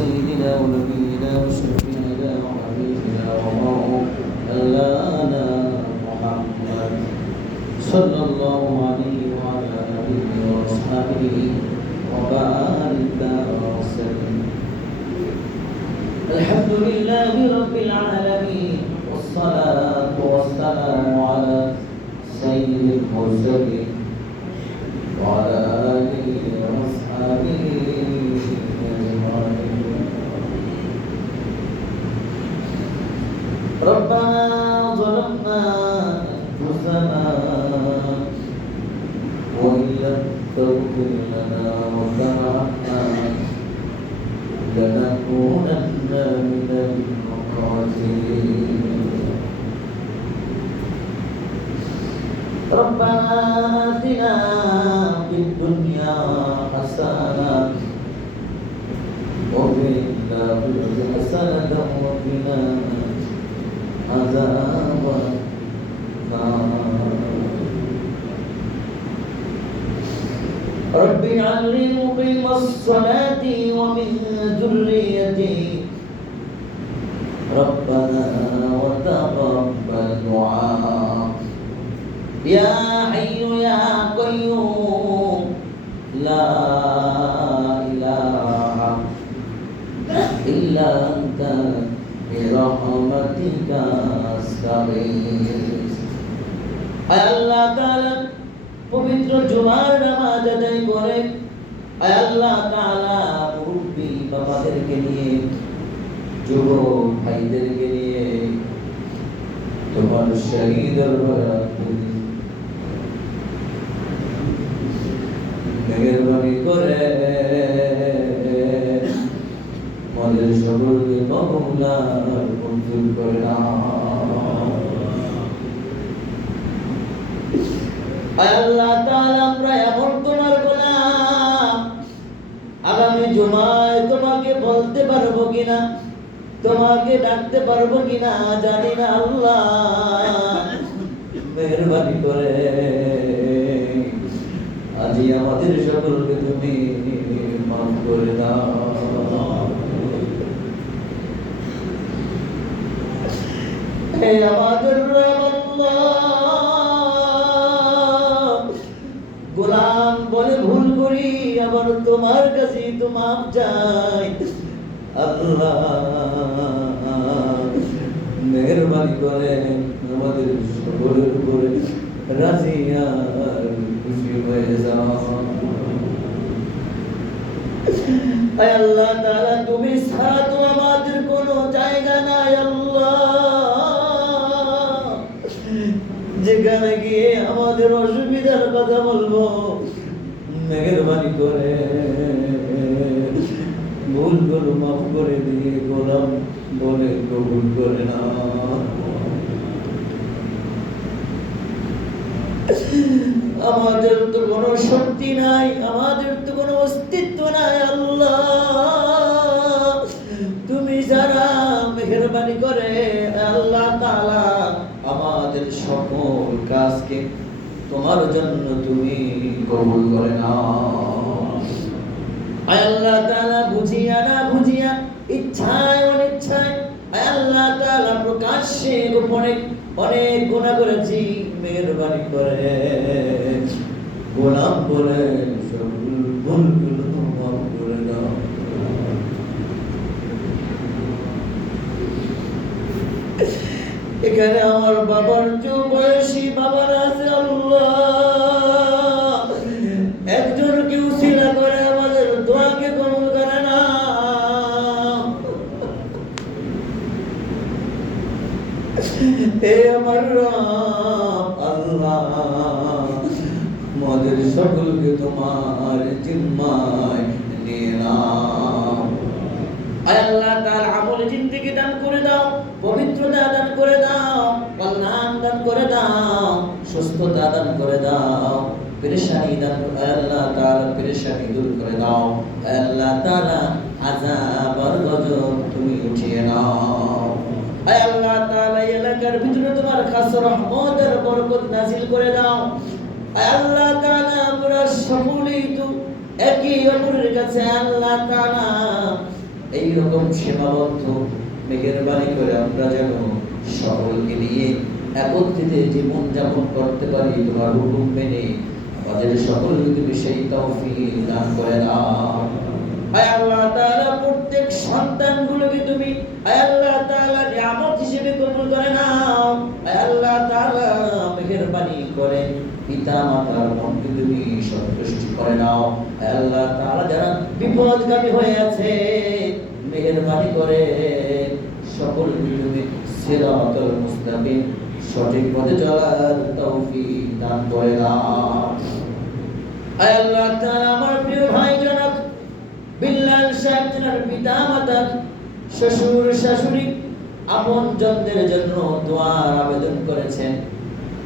سيدنا ونبينا وشفيعنا وحبيبنا ومولانا محمد صلى الله عليه وعلى آله وأصحابه وبارك وسلم. الحمد لله رب العالمين والصلاة والسلام على سيد المرسلين وعلى آله وأصحابه أجمعين. ربنا ظلمنا أنفسنا وإن لم تغفر لنا وترحمنا لنكونن من الخاسرين. ربنا آتنا في الدنيا حسنة وفي الآخرة حسنة وقنا عذاب النار. رب اجعلني مقيم الصلاة ومن ذريتي ربنا وتقبل دعاء. يا حي يا قيوم لا إله إلا أنت برحمتك أستغيث. আয় আল্লাহ তাআলা পবিত্র জুমার নামাজ আদায় করে আয় আল্লাহ তাআলা মুরব্বি বাবাদেরকে নিয়ে যুবক ভাইদেরকে নিয়ে তোমার শহীদ দরবার মেহেরবানি করে আমাদের সকলকে কবুলার মঞ্জুর করে নাও। আয় আল্লাহ তাআলা আমরা এমন তোমার গোলাম আগামী জুমায় তোমাকে বলতে পারবো কিনা তোমাকে ডাকতে পারবো কিনা জানি না। আল্লাহ মেহেরবানি করে আজি আমাদের সকলকে তুমি মাফ করে দাও। হে আমাদের রব আল্লাহ, গোলাম বলে ভুল করি আবার তোমার কাছে তো মাফ চাই। আল্লাহ মেহেরবানি করে আমাদের সকলের উপরে রাজি আর খুশি হয়ে যাও। আয় আল্লাহ তাআলা তুমি ছাড়া তো আমাদের কোনো জায়গা নাই। আল্লাহ যেখানে গিয়ে আমাদের অসুবিধার কথা বলবো মেহেরবানি করে ভুলগুলো মাফ করে দিয়ে গোলাম বলে কবুল করে না। আমাদের তো কোনো শক্তি নাই, আমাদের তো কোনো অস্তিত্ব নাই। আল্লাহ তুমি যারা মেহেরবানি করে আল্লাহ তাআলা আমাদের সকল কাজকে তোমার জন্য তুমি কবুল করে নাও। আয় আল্লাহ তাআলা বুঝিয়া না বুঝিয়া ইচ্ছায় অনিচ্ছায় আয় আল্লাহ তাআলা প্রকাশ্যে গোপনে অনেক গুনাহ করেছি, মেহেরবানি করে গোলাম বলে সকল ভুলগুলো মাফ করে দাও। এখানে আমার বাবার যে বয়সী বাবার আছে আল্লাহ একজন কেউ উসিলা করে আমাদের দোয়াকে কবুল করে না। হে আমার রব আল্লাহ আমাদের সকলকে তোমার জিম্মায় নিয়ে নাও। আয় আল্লাহ তাআলা আমল জিন্দেগি দান করে দাও, পবিত্রতা দান করে দাও, কল্যাণ দান করে দাও, সুস্থতা দান করে দাও, পেরেশানি দান করে আল্লাহ তাআলা পেরেশানি দূর করে দাও। আল্লাহ তাআলা আযাব আর গজব তুমি উঠিয়ে নাও। আয় আল্লাহ তাআলা এলাকার ভিতরে তোমার খাস রহমত আর বরকত নাযিল করে দাও। আয় আল্লাহ তাআলা আমরা সকলেই তো একই অপরের কাছে আল্লাহ তাআলা এইরকম সীমাবদ্ধ মেহেরবানি করে আমরা যেন সকলকে নিয়ে একত্রিত জীবন যাপন করতে পারি তোমার হুকুম মেনে। আমাদের সকলকে তুমি সেই তৌফিক দান করে দাও। আয় আল্লাহ তাআলা প্রত্যেক সন্তানগুলোকে তুমি আয় আল্লাহ তাআলা নিয়ামত হিসেবে কবুল করে নাও। আয় আল্লাহ তাআলা মেহেরবানি করে পিতা মাতার মনকে তুমি সন্তুষ্ট করে নাও। আয় আল্লাহ তাআলা যারা বিপদগামী হয়ে আছে মেহেরবানি করে সকলকে তুমি সিরাতাল মুস্তাকিম সঠিক পথে চলার তৌফিক দান করে দাও। আয় আল্লাহ তাআলা আমার প্রিয় ভাই জনাব বিল্লাল সাহেব তার পিতা মাতা শ্বশুর শাশুড়ি আপন জনদের জন্য দোয়ার আবেদন করেছেন,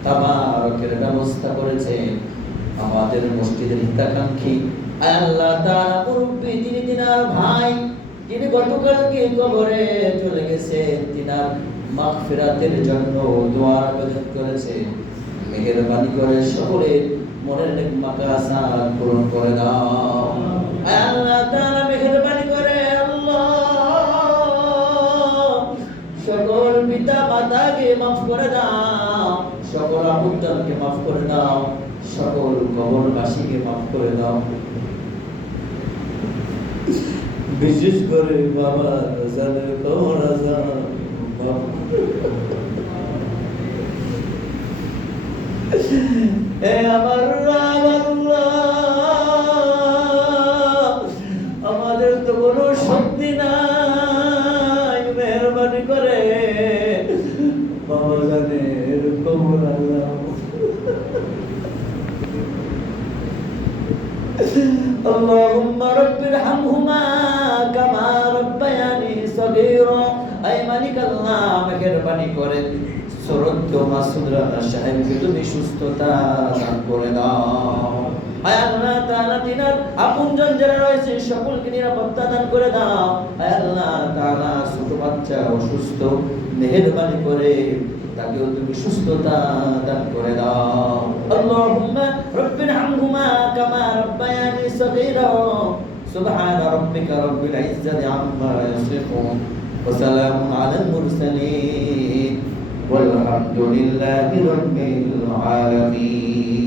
তাবারকের ব্যবস্থা করেছেন। আমাদের মসজিদের হিতাকাঙ্ক্ষী আয় আল্লাহ তাআলা মুরব্বি তিনি তিনার ভাই যিনি গতকালকে কবরে চলে গেছেন, তিনার মাগফিরাতের জন্য দোয়ার আবেদন করেছে। মেহেরবানি করে সকলের মনের নেক মাকাসাদ পূরণ করে দাও। আয় আল্লাহ তাআলা মেহেরবানি করে আল্লাহ সকল পিতা মাতাকে মাফ করে দাও, সকল আপনজনকে মাফ করে দাও, সকল কবরবাসীকে মাফ করে দাও। বিশেষ করে বাবা যাদের কবর আযাব এ আমার আমাদের তো কোনো শক্তি নাই, মেহেরবানি করে বাবা জানের কবর আযাব আল্লাহুম্মা রাব্বির হামহুমা কামা রাব্বায়ানি সগীরা। আয় মালিক আল্লাহ মেহেরবানি করে শ্রদ্ধ মাসুদ রানা সাহেবকে তুমি সুস্থতা দান করে দাও। আয় আল্লাহ তাআলা তিনার আপনজন যারা রয়েছে সকলকে নিরাপত্তা দান করে দাও। আয় আল্লাহ তাআলা ছোট বাচ্চা অসুস্থ মেহেরবানি করে তাকেও তুমি সুস্থতা দান করে দাও। আল্লাহুম্মা রাব্বির হামহুমা কামা রাব্বায়ানি সগীরা। সুবহানা রাব্বিকা রাব্বিল ইজ্জাতি আম্মা ইয়াসিফুন ওয়া সালামুন আলাল মুরসালিন والحمد لله رب العالمين।